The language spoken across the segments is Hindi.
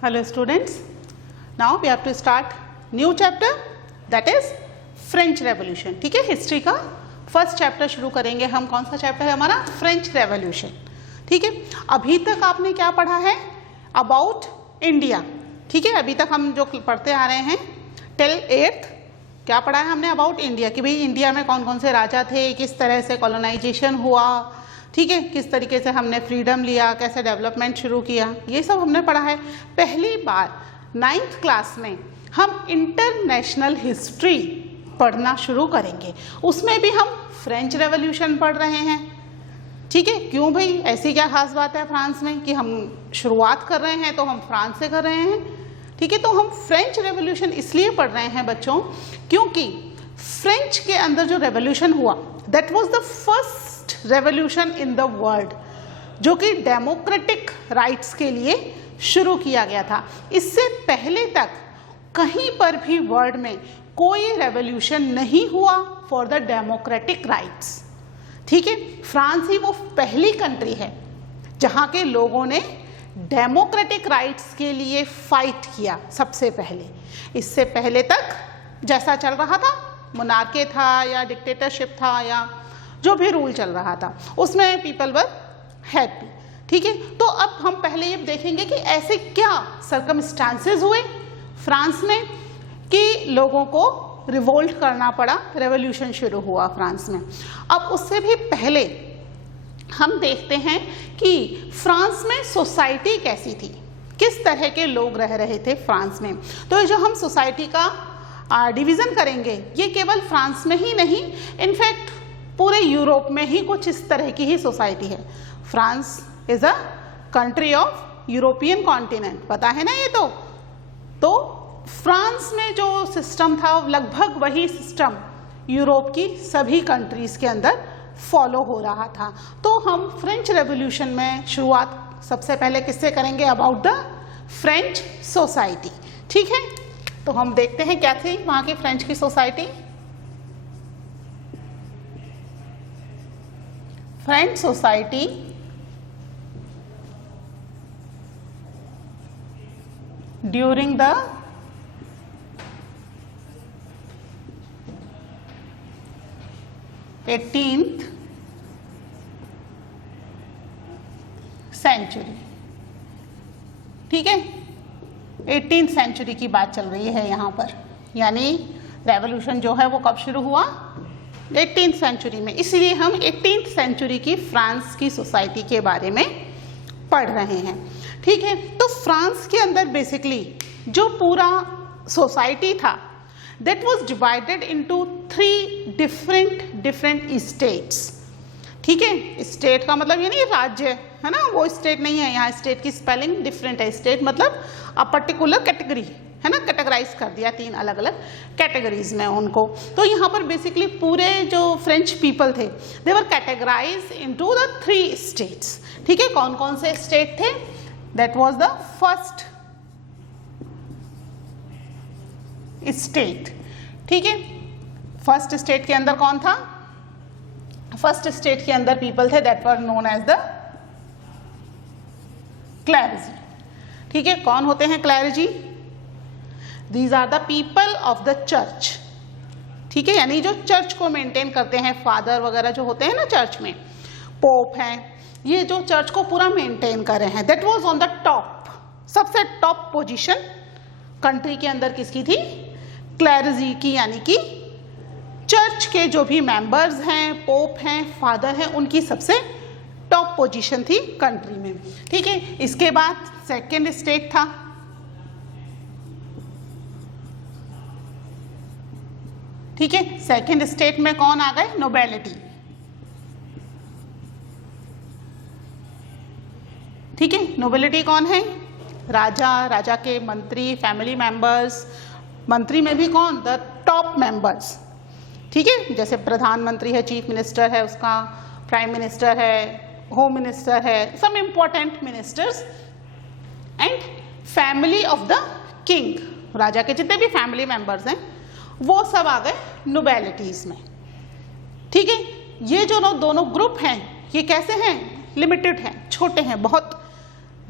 Hello students, now we have to start new chapter that is French Revolution. ठीक है, हिस्ट्री का फर्स्ट चैप्टर शुरू करेंगे हम. कौन सा चैप्टर है हमारा? French revolution. ठीक है, अभी तक आपने क्या पढ़ा है? About India. ठीक है, अभी तक हम जो पढ़ते आ रहे हैं टिल 8th क्या पढ़ा है हमने? अबाउट इंडिया, कि भाई इंडिया में कौन कौन से राजा थे, किस तरह से कॉलोनाइजेशन हुआ, ठीक है, किस तरीके से हमने फ्रीडम लिया, कैसे डेवलपमेंट शुरू किया, ये सब हमने पढ़ा है. पहली बार 9th क्लास में हम इंटरनेशनल हिस्ट्री पढ़ना शुरू करेंगे. उसमें भी हम फ्रेंच रेवोल्यूशन पढ़ रहे हैं. ठीक है, क्यों भाई, ऐसी क्या खास बात है फ्रांस में कि हम शुरुआत कर रहे हैं तो हम फ्रांस से कर रहे हैं. ठीक है, तो हम फ्रेंच रेवोल्यूशन इसलिए पढ़ रहे हैं बच्चों क्योंकि फ्रेंच के अंदर जो रेवोल्यूशन हुआ that was the first revolution in the world, जो कि डेमोक्रेटिक राइट्स के लिए शुरू किया गया था. इससे पहले तक कहीं पर भी वर्ल्ड में कोई रेवोल्यूशन नहीं हुआ फॉर द डेमोक्रेटिक राइट्स. ठीक है, फ्रांस ही वो पहली कंट्री है जहां के लोगों ने डेमोक्रेटिक राइट्स के लिए फाइट किया सबसे पहले. इससे पहले तक जैसा चल रहा था, मोनार्की था या डिक्टेटरशिप था या जो भी रूल चल रहा था, उसमें पीपल वर हैप्पी. ठीक है, तो अब हम पहले ये देखेंगे कि ऐसे क्या सर्कमस्टांसेस हुए फ्रांस में कि लोगों को रिवोल्ट करना पड़ा, रेवोल्यूशन शुरू हुआ फ्रांस में. अब उससे भी पहले हम देखते हैं कि फ्रांस में सोसाइटी कैसी थी, किस तरह के लोग रह रहे थे फ्रांस में. तो जो हम सोसाइटी का डिवीज़न करेंगे ये केवल फ्रांस में ही नहीं, इनफैक्ट पूरे यूरोप में ही कुछ इस तरह की ही सोसाइटी है. France is a country of European continent, पता है ना ये तो फ्रांस में जो सिस्टम था लगभग वही सिस्टम यूरोप की सभी कंट्रीज के अंदर फॉलो हो रहा था. तो हम फ्रेंच रेवोल्यूशन में शुरुआत सबसे पहले किससे करेंगे? About the French society. ठीक है, तो हम देखते हैं क्या थी वहाँ की फ्रेंच की society. French society during the eighteenth century. ठीक है, 18th सेंचुरी की बात चल रही है यहाँ पर, यानी रेवोल्यूशन जो है वो कब शुरू हुआ? 18th सेंचुरी में. इसीलिए हम 18th सेंचुरी की फ्रांस की सोसाइटी के बारे में पढ़ रहे हैं. ठीक है, तो फ्रांस के अंदर बेसिकली जो पूरा सोसाइटी था that was divided into 3 different states. ठीक है, स्टेट का मतलब ये नहीं राज्य है ना, वो स्टेट नहीं है. यहाँ स्टेट की स्पेलिंग डिफरेंट है. स्टेट मतलब अ पर्टिकुलर कैटेगरी है ना, कैटेगराइज कर दिया 3 अलग अलग कैटेगरीज में उनको. तो यहाँ पर बेसिकली पूरे जो फ्रेंच पीपल थे दे वर कैटेगराइज इनटू द 3 स्टेट्स. ठीक है, कौन कौन से स्टेट थे? That was the first state. ठीक है, फर्स्ट स्टेट के अंदर कौन था? फर्स्ट स्टेट के अंदर पीपल थे that were known as the clergy. ठीक है, कौन होते हैं clergy? These are the people of the church. ठीक है, यानी जो चर्च को मेंटेन करते हैं, फादर वगैरह जो होते हैं ना चर्च में, पोप हैं, ये जो चर्च को पूरा मेंटेन कर रहे हैं. That was on the top, सबसे टॉप पोजीशन कंट्री के अंदर किसकी थी? क्लैरिजी की, यानी कि चर्च के जो भी मेंबर्स हैं, पोप हैं, फादर हैं, उनकी सबसे टॉप पोजीशन थी कंट्री में. ठीक है, इसके बाद सेकेंड स्टेट था. ठीक है, सेकेंड स्टेट में कौन आ गए? नोबेलिटी. ठीक है, नोबेलिटी कौन है? राजा, राजा के मंत्री, फैमिली मेंबर्स. मंत्री में भी कौन? The top members. ठीक है, जैसे प्रधानमंत्री है, चीफ मिनिस्टर है उसका, प्राइम मिनिस्टर है, होम मिनिस्टर है, some important ministers and family of the king. राजा के जितने भी फैमिली मेंबर्स हैं वो सब आ गए नोबेलिटीज में. ठीक है, ये जो दोनों ग्रुप हैं ये कैसे हैं? लिमिटेड हैं, छोटे हैं, बहुत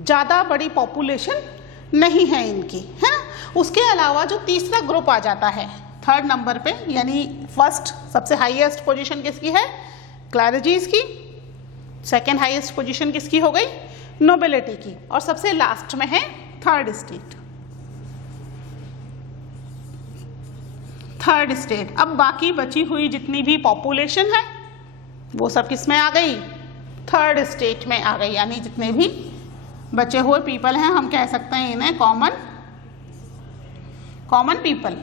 ज़्यादा बड़ी पॉपुलेशन नहीं है इनकी, है ना। उसके अलावा जो तीसरा ग्रुप आ जाता है थर्ड नंबर पे, यानी फर्स्ट सबसे हाईएस्ट पोजीशन किसकी है, क्लैरिजीज की, सेकेंड हाईएस्ट पोजीशन किसकी हो गई, नोबिलिटी की, और सबसे लास्ट में है थर्ड स्टेट। Third state. अब बाकी बची हुई जितनी भी पॉपुलेशन है वो सब किस में आ गई, थर्ड स्टेट में आ गई, यानी जितने भी बचे हुए पीपल हैं हम कह सकते हैं इन्हें common people.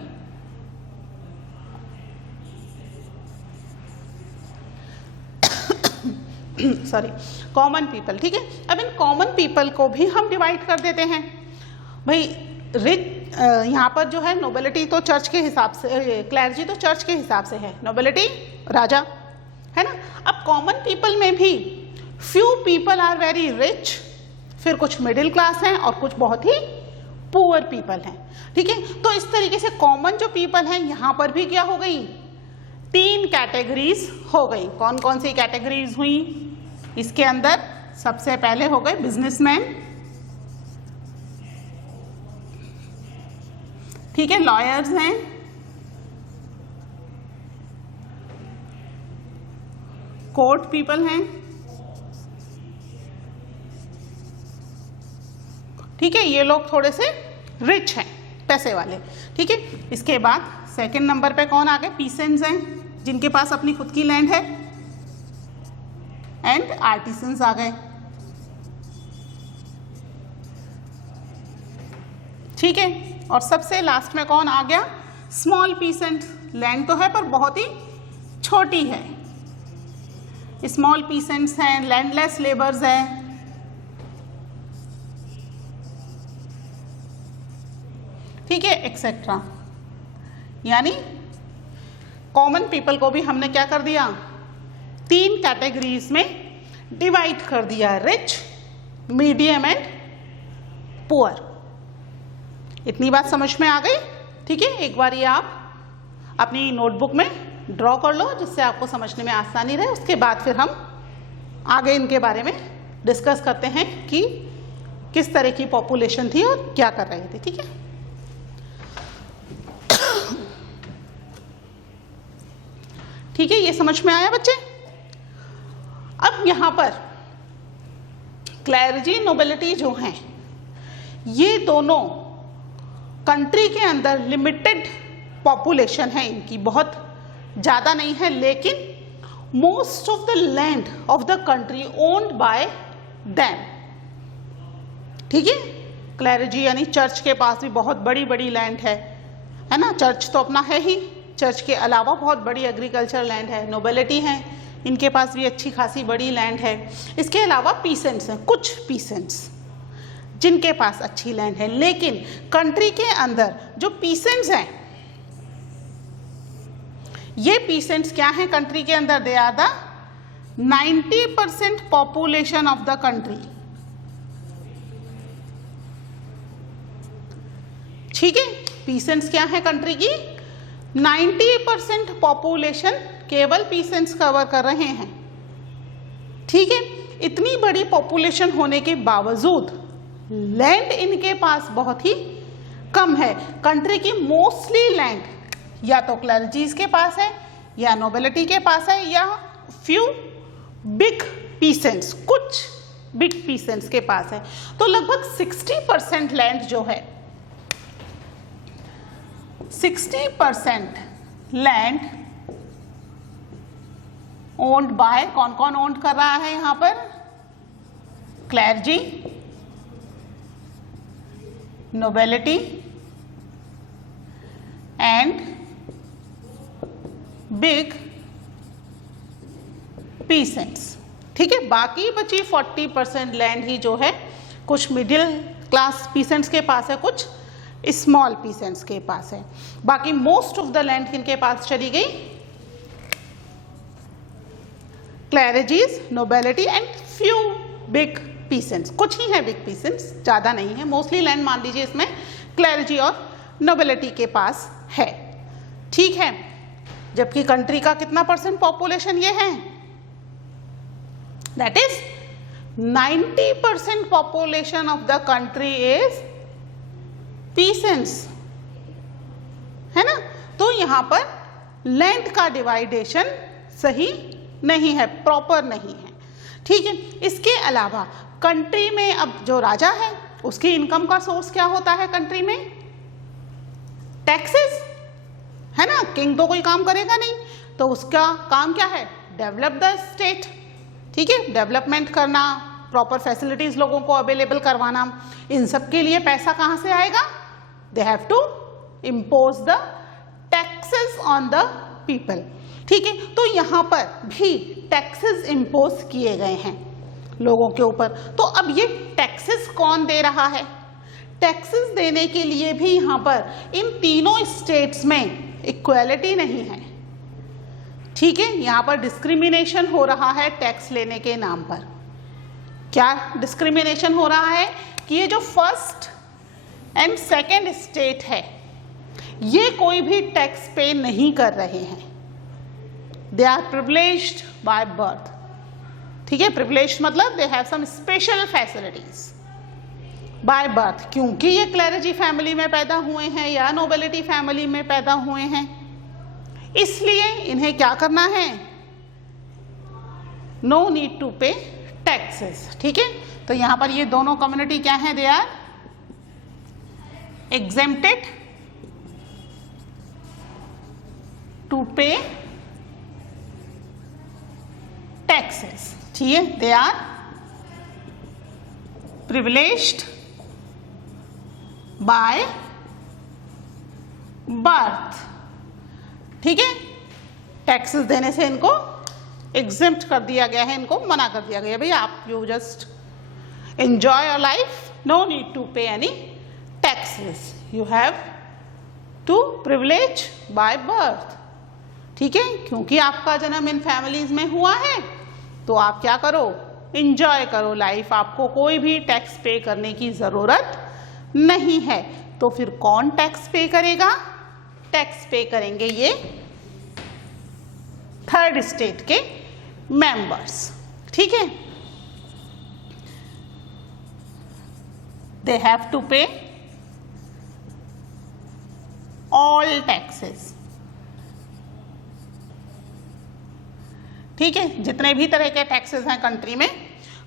Sorry, common people, ठीक है। अब इन कॉमन पीपल को भी हम डिवाइड कर देते हैं भाई। रिच यहाँ पर जो है नोबिलिटी तो चर्च के हिसाब से, क्लैरिजी तो चर्च के हिसाब से है, नोबिलिटी राजा, है ना। अब कॉमन पीपल में भी few people are very rich, फिर कुछ मिडिल क्लास हैं और कुछ बहुत ही पुअर पीपल हैं, ठीक है। तो इस तरीके से कॉमन जो पीपल हैं यहाँ पर भी क्या हो गई, 3 कैटेगरीज हो गई। कौन कौन सी कैटेगरीज हुई इसके अंदर, सबसे पहले हो गए बिजनेसमैन, ठीक है, लॉयर्स हैं, कोर्ट पीपल हैं, ठीक है, ये लोग थोड़े से रिच हैं, पैसे वाले, ठीक है। इसके बाद सेकंड नंबर पे कौन आ गए, पीसेंट्स हैं, जिनके पास अपनी खुद की लैंड है, एंड आर्टिसंस आ गए, ठीक है। और सबसे लास्ट में कौन आ गया, स्मॉल पीसेंट। लैंड तो है पर बहुत ही छोटी है, स्मॉल पीसेंट्स हैं, लैंडलेस लेबर्स हैं, ठीक है, एक्सेट्रा। यानी कॉमन पीपल को भी हमने क्या कर दिया, 3 कैटेगरीज में डिवाइड कर दिया, रिच, मीडियम एंड पुअर। इतनी बात समझ में आ गई, ठीक है। एक बार ये आप अपनी नोटबुक में ड्रॉ कर लो जिससे आपको समझने में आसानी रहे। उसके बाद फिर हम आगे इनके बारे में डिस्कस करते हैं कि किस तरह की पॉपुलेशन थी और क्या कर रहे थे, ठीक है। ठीक है, ये समझ में आया बच्चे। अब यहां पर क्लैरिजी, नोबिलिटी जो हैं, ये दोनों कंट्री के अंदर लिमिटेड पॉपुलेशन है इनकी, बहुत ज़्यादा नहीं है, लेकिन most of the land of the country owned by them, ठीक है। क्लैरिजी यानी चर्च के पास भी बहुत बड़ी बड़ी लैंड है ना, चर्च तो अपना है ही, चर्च के अलावा बहुत बड़ी एग्रीकल्चर लैंड है। नोबिलिटी है, इनके पास भी अच्छी खासी बड़ी लैंड है। इसके अलावा पीसेंट्स हैं, कुछ पीसेंट्स जिनके पास अच्छी लैंड है, लेकिन कंट्री के अंदर जो पीसेंट्स हैं, ये पीसेंट्स क्या हैं कंट्री के अंदर, they are the 90% population of the country, ठीक है। पीसेंट्स क्या है कंट्री की, 90% पॉपुलेशन केवल पीसेंट्स कवर कर रहे हैं, ठीक है। इतनी बड़ी पॉपुलेशन होने के बावजूद लैंड इनके पास बहुत ही कम है। कंट्री की मोस्टली लैंड या तो क्लर्जीज के पास है, या नोबिलिटी के पास है, या फ्यू बिग पीसेंट्स, कुछ बिग पीसेंट्स के पास है। तो लगभग 60% लैंड जो है, 60% लैंड ओन्ड बाय, कौन कौन ओन्ड कर रहा है यहां पर, clergy, nobility and big peasants, ठीक है। बाकी बची 40% लैंड ही जो है कुछ मिडिल क्लास पीसेंट्स के पास है, कुछ स्मॉल पीसेंट्स के पास है। बाकी मोस्ट ऑफ द लैंड किनके पास चली गई, clergies, nobility and few big peasants. कुछ ही है बिग पीसेंट्स, ज़्यादा नहीं है। मोस्टली लैंड मान लीजिए इसमें क्लैरिजी और नोबिलिटी के पास है, ठीक है। जबकि कंट्री का कितना % पॉपुलेशन ये है, that is 90% population of the country is peasants, है ना। तो यहाँ पर लैंड का डिवाइडेशन सही नहीं है, प्रॉपर नहीं है, ठीक है। इसके अलावा कंट्री में अब जो राजा है उसकी इनकम का सोर्स क्या होता है कंट्री में? टैक्सेस, है ना। किंग तो कोई काम करेगा नहीं, तो उसका काम क्या है? डेवलप द स्टेट, ठीक है, डेवलपमेंट करना, प्रॉपर फैसिलिटीज लोगों को अवेलेबल करवाना। इन सब के लिए पैसा कहाँ से आएगा? They have to impose the taxes on the people, ठीक है। तो यहाँ पर भी टैक्सेस इम्पोज किए गए हैं लोगों के ऊपर। तो अब ये टैक्सेस कौन दे रहा है? टैक्सेस देने के लिए भी यहाँ पर इन तीनों स्टेट्स में इक्वालिटी नहीं है, ठीक है। यहाँ पर डिस्क्रिमिनेशन हो रहा है टैक्स लेने के नाम पर। क्या डिस्क्रिमिनेशन हो रहा है कि ये जो फर्स्ट एंड सेकंड स्टेट है ये कोई भी टैक्स पे नहीं कर रहे हैं, they are privileged by birth, ठीक है। प्रिविलेज्ड मतलब they have some special facilities by birth, क्योंकि ये क्लर्जी फैमिली में पैदा हुए हैं या नोबिलिटी फैमिली में पैदा हुए हैं, इसलिए इन्हें क्या करना है? No need to pay taxes, ठीक है। तो यहां पर ये दोनों कम्युनिटी क्या है? They are exempted to pay taxes, ठीक है। They are privileged by birth, ठीक है। टैक्सेस देने से इनको एग्जेम्प्ट कर दिया गया है, इनको मना कर दिया गया, भाई आप you just enjoy your life, no need to pay any taxes, you have to privilege by birth, ठीक है। क्योंकि आपका जन्म इन फैमिलीज में हुआ है तो आप क्या करो? एंजॉय करो लाइफ, आपको कोई भी टैक्स पे करने की जरूरत नहीं है। तो फिर कौन टैक्स पे करेगा? टैक्स पे करेंगे ये थर्ड स्टेट के मेंबर्स, ठीक है। दे हैव टू पे ऑल टैक्सेस, ठीक है। जितने भी तरह के टैक्सेस हैं कंट्री में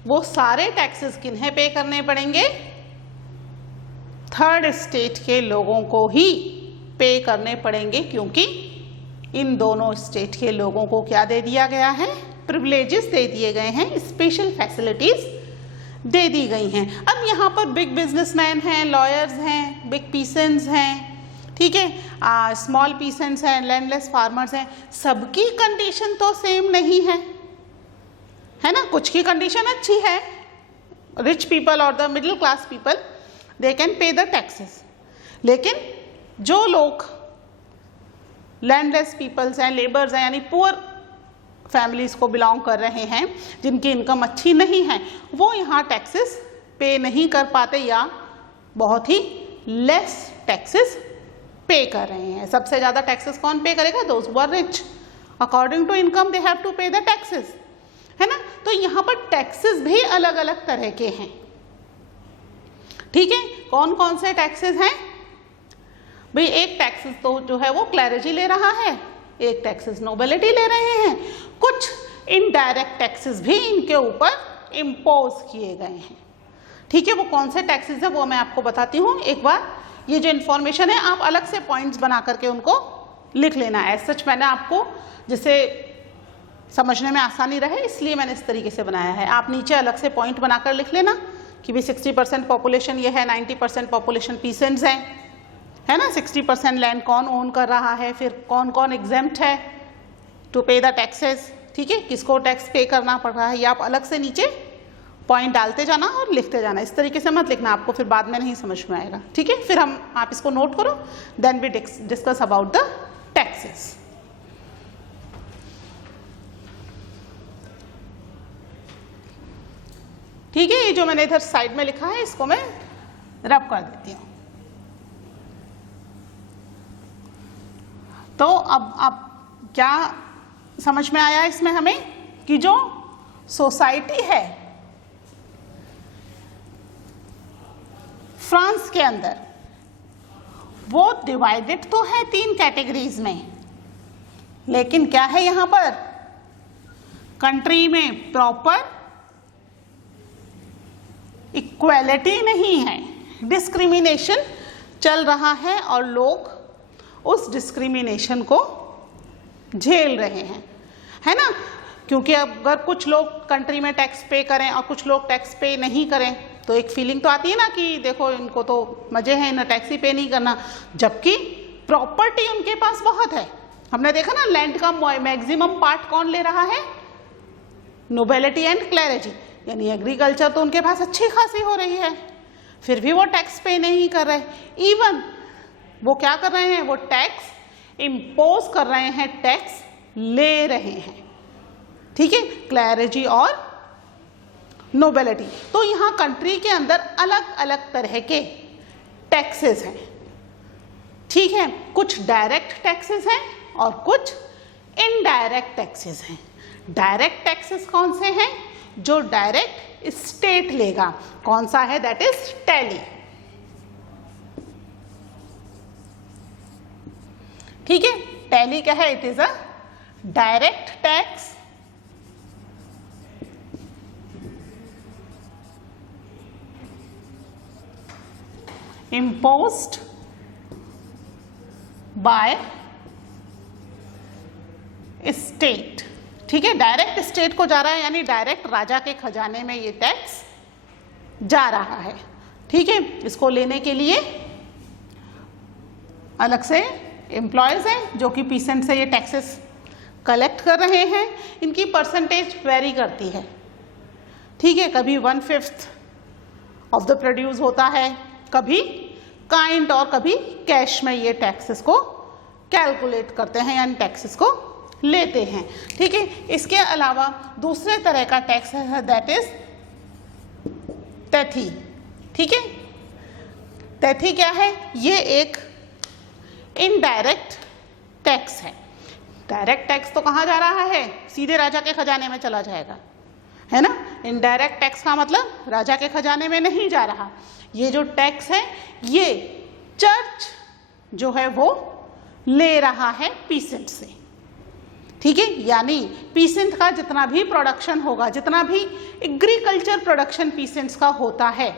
वो सारे टैक्सेस किन्हें पे करने पड़ेंगे? थर्ड स्टेट के लोगों को ही पे करने पड़ेंगे, क्योंकि इन दोनों स्टेट के लोगों को क्या दे दिया गया है? प्रिविलेजेस दे दिए गए हैं, स्पेशल फैसिलिटीज दे दी गई हैं। अब यहाँ पर बिग बिजनेसमैन हैं, लॉयर्स हैं, बिग पीसेंट्स हैं, ठीक है, स्मॉल पीसेंट्स हैं, लैंडलेस फार्मर्स हैं, सबकी कंडीशन तो सेम नहीं है ना। कुछ की कंडीशन अच्छी है, रिच पीपल और the middle class people they can pay the taxes, लेकिन जो लोग लैंडलेस पीपल्स हैं, लेबर्स हैं, यानी पुअर फैमिलीज को बिलोंग कर रहे हैं, जिनकी इनकम अच्छी नहीं है, वो यहाँ टैक्सेस पे नहीं कर पाते या बहुत ही लेस टैक्सेस पे कर रहे हैं। सबसे ज्यादा टैक्सेस कौन पे करेगा? Those who are rich, according to income they have to pay the taxes, है ना। तो यहाँ पर टैक्सेस भी अलग अलग तरह के हैं, ठीक है। कौन कौन से टैक्सेस हैं भाई? एक टैक्सेस तो जो है वो क्लर्जी ले रहा है, एक टैक्सेस नोबिलिटी ले रहे हैं, कुछ इनडायरेक्ट टैक्सेस भी इनके ऊपर इम्पोज किए गए हैं, ठीक है। वो कौन से टैक्सेस है वो मैं आपको बताती हूँ एक बार। ये जो इन्फॉर्मेशन है आप अलग से पॉइंट्स बना करके उनको लिख लेना है। सच मैंने आपको जिससे समझने में आसानी रहे इसलिए मैंने इस तरीके से बनाया है। आप नीचे अलग से पॉइंट बनाकर लिख लेना कि भी 60% पॉपुलेशन ये है, 90% पॉपुलेशन पीसेंट्स हैं, है ना। 60% लैंड कौन ओन कर रहा है, फिर कौन कौन एग्जेम्प्ट है टू पे द टैक्सेस, ठीक है, किसको टैक्स पे करना पड़ रहा है, ये आप अलग से नीचे पॉइंट डालते जाना और लिखते जाना। इस तरीके से मत लिखना, आपको फिर बाद में नहीं समझ में आएगा, ठीक है। फिर आप इसको नोट करो, then we discuss about the taxes. ठीक है, ये जो मैंने इधर साइड में लिखा है इसको मैं रब कर देती हूँ। तो अब क्या समझ में आया इसमें हमें कि जो सोसाइटी है फ्रांस के अंदर, वो डिवाइडेड तो है 3 कैटेगरीज में, लेकिन क्या है यहां पर कंट्री में प्रॉपर इक्वालिटी नहीं है, डिस्क्रिमिनेशन चल रहा है और लोग उस डिस्क्रिमिनेशन को झेल रहे हैं, है ना। क्योंकि अगर कुछ लोग कंट्री में टैक्स पे करें और कुछ लोग टैक्स पे नहीं करें तो एक फीलिंग तो आती है ना कि देखो इनको तो मजे हैं, इन्हें टैक्स ही पे नहीं करना, जबकि प्रॉपर्टी उनके पास बहुत है। हमने देखा ना लैंड का मैक्सिमम पार्ट कौन ले रहा है, नोबेलिटी एंड क्लेरिजी, यानी एग्रीकल्चर तो उनके पास अच्छी खासी हो रही है, फिर भी वो टैक्स पे नहीं कर रहे। इवन वो क्या कर रहे हैं, वो टैक्स इम्पोज कर रहे हैं, टैक्स ले रहे हैं, ठीक है, क्लेरिजी और नोबेलिटी। तो यहां कंट्री के अंदर अलग अलग तरह के टैक्सेस हैं, ठीक है, कुछ डायरेक्ट टैक्सेस हैं और कुछ इनडायरेक्ट टैक्सेस हैं। डायरेक्ट टैक्सेस कौन से हैं, जो डायरेक्ट स्टेट लेगा, कौन सा है, दैट इज टैली, ठीक है। टैली क्या है, it is a direct tax imposed by state, ठीक है, डायरेक्ट स्टेट को जा रहा है, यानी डायरेक्ट राजा के खजाने में ये टैक्स जा रहा है, ठीक है। इसको लेने के लिए अलग से एम्प्लॉयज हैं जो कि पीसेंट से ये टैक्सेस कलेक्ट कर रहे हैं। इनकी परसेंटेज वेरी करती है, ठीक है, कभी 1/5 ऑफ द प्रोड्यूस होता है, कभी काइंड और कभी कैश में ये टैक्सेस को कैलकुलेट करते हैं, यानी टैक्सेस को लेते हैं, ठीक है। इसके अलावा दूसरे तरह का टैक्स है, दैट इज तैथी, ठीक है। तैथी क्या है, ये एक इनडायरेक्ट टैक्स है। डायरेक्ट टैक्स तो कहाँ जा रहा है, सीधे राजा के खजाने में चला जाएगा, है ना। इनडायरेक्ट टैक्स का मतलब राजा के खजाने में नहीं जा रहा। ये जो टैक्स है ये चर्च जो है वो ले रहा है पीसेंट से, ठीक है, यानी पीसेंट का जितना भी प्रोडक्शन होगा, जितना भी एग्रीकल्चर प्रोडक्शन पीसेंट्स का होता है,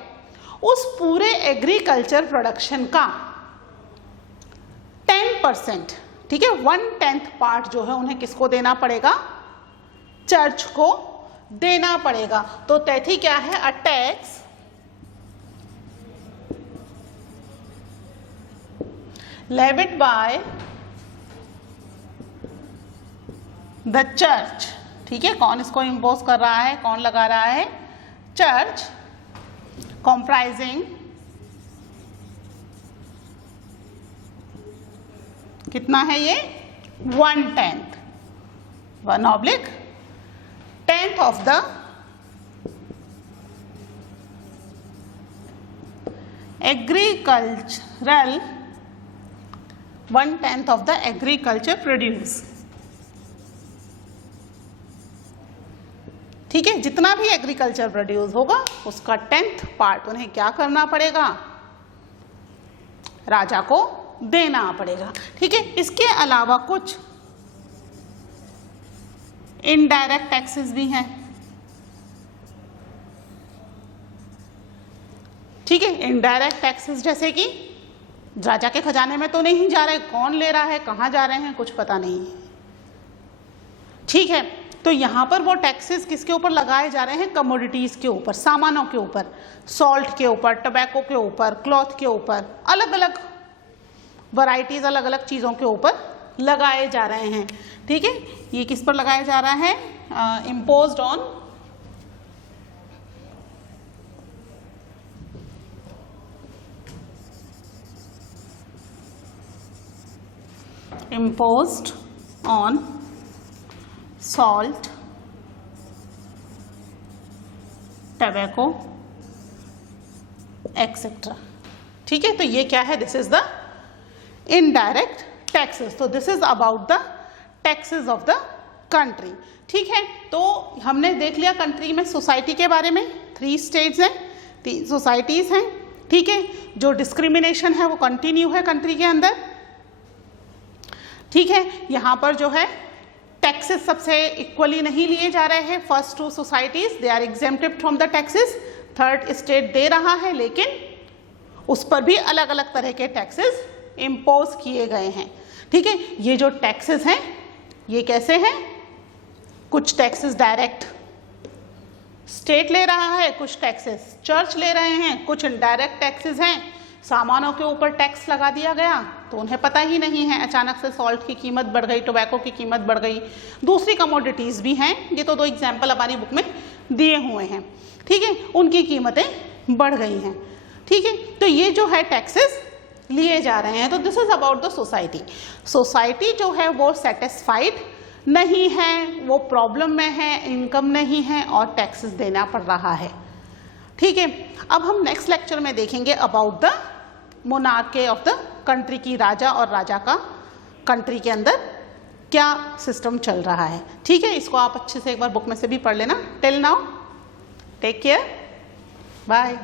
उस पूरे एग्रीकल्चर प्रोडक्शन का 10%, ठीक है, 1/10 पार्ट जो है उन्हें किसको देना पड़ेगा, चर्च को देना पड़ेगा। तो तैथी क्या है, a tax levied by the church, ठीक है। कौन इसको इम्पोज कर रहा है, कौन लगा रहा है, चर्च, comprising कितना है ये, 1/10, 1/10 of the agricultural 1/10 of the agriculture produce, ठीक है। जितना भी एग्रीकल्चर प्रोड्यूस होगा उसका 10th पार्ट उन्हें क्या करना पड़ेगा, राजा को देना पड़ेगा, ठीक है। इसके अलावा कुछ इनडायरेक्ट टैक्सेस भी हैं, ठीक है। इनडायरेक्ट टैक्सेस जैसे कि राजा के खजाने में तो नहीं जा रहे, कौन ले रहा है, कहाँ जा रहे हैं, कुछ पता नहीं है, ठीक है। तो यहाँ पर वो टैक्सेस किसके ऊपर लगाए जा रहे हैं, कमोडिटीज के ऊपर, सामानों के ऊपर, सॉल्ट के ऊपर, टबैको के ऊपर, क्लॉथ के ऊपर, अलग अलग वैरायटीज, अलग अलग चीज़ों के ऊपर लगाए जा रहे हैं, ठीक है। ये किस पर लगाया जा रहा है, imposed on imposed on salt, tobacco, etc. ठीक है, तो ये क्या है, this is the indirect taxes. तो this is about the taxes of the country, ठीक है। तो हमने देख लिया कंट्री में सोसाइटी के बारे में, 3 स्टेट्स हैं, 3 सोसाइटीज हैं, ठीक है, जो डिस्क्रिमिनेशन है वो कंटिन्यू है कंट्री के अंदर। ठीक है, यहाँ पर जो है टैक्सेस सबसे इक्वली नहीं लिए जा रहे हैं। First two societies they are exempted from the taxes, third state दे रहा है लेकिन उस पर भी अलग अलग तरह के टैक्सेस इम्पोज किए गए हैं। ठीक है, ये जो टैक्सेस हैं ये कैसे हैं, कुछ टैक्सेस डायरेक्ट स्टेट ले रहा है, कुछ टैक्सेस चर्च ले रहे हैं, कुछ इनडायरेक्ट टैक्सेस हैं, सामानों के ऊपर टैक्स लगा दिया गया तो उन्हें पता ही नहीं है, अचानक से सॉल्ट की कीमत बढ़ गई, टोबैको की कीमत बढ़ गई, दूसरी कमोडिटीज़ भी हैं, ये तो दो एग्जाम्पल हमारी बुक में दिए हुए हैं। ठीक है, उनकी कीमतें बढ़ गई हैं। ठीक है, तो ये जो है टैक्सेस लिए जा रहे हैं। तो this is about the society. Society जो है वो सेटिस्फाइड नहीं है, वो प्रॉब्लम में है, इनकम नहीं है और टैक्सेस देना पड़ रहा है। ठीक है, अब हम नेक्स्ट लेक्चर में देखेंगे about the monarchy of the country की, राजा और राजा का कंट्री के अंदर क्या सिस्टम चल रहा है। ठीक है, इसको आप अच्छे से एक बार बुक में से भी पढ़ लेना। Till now take care, bye.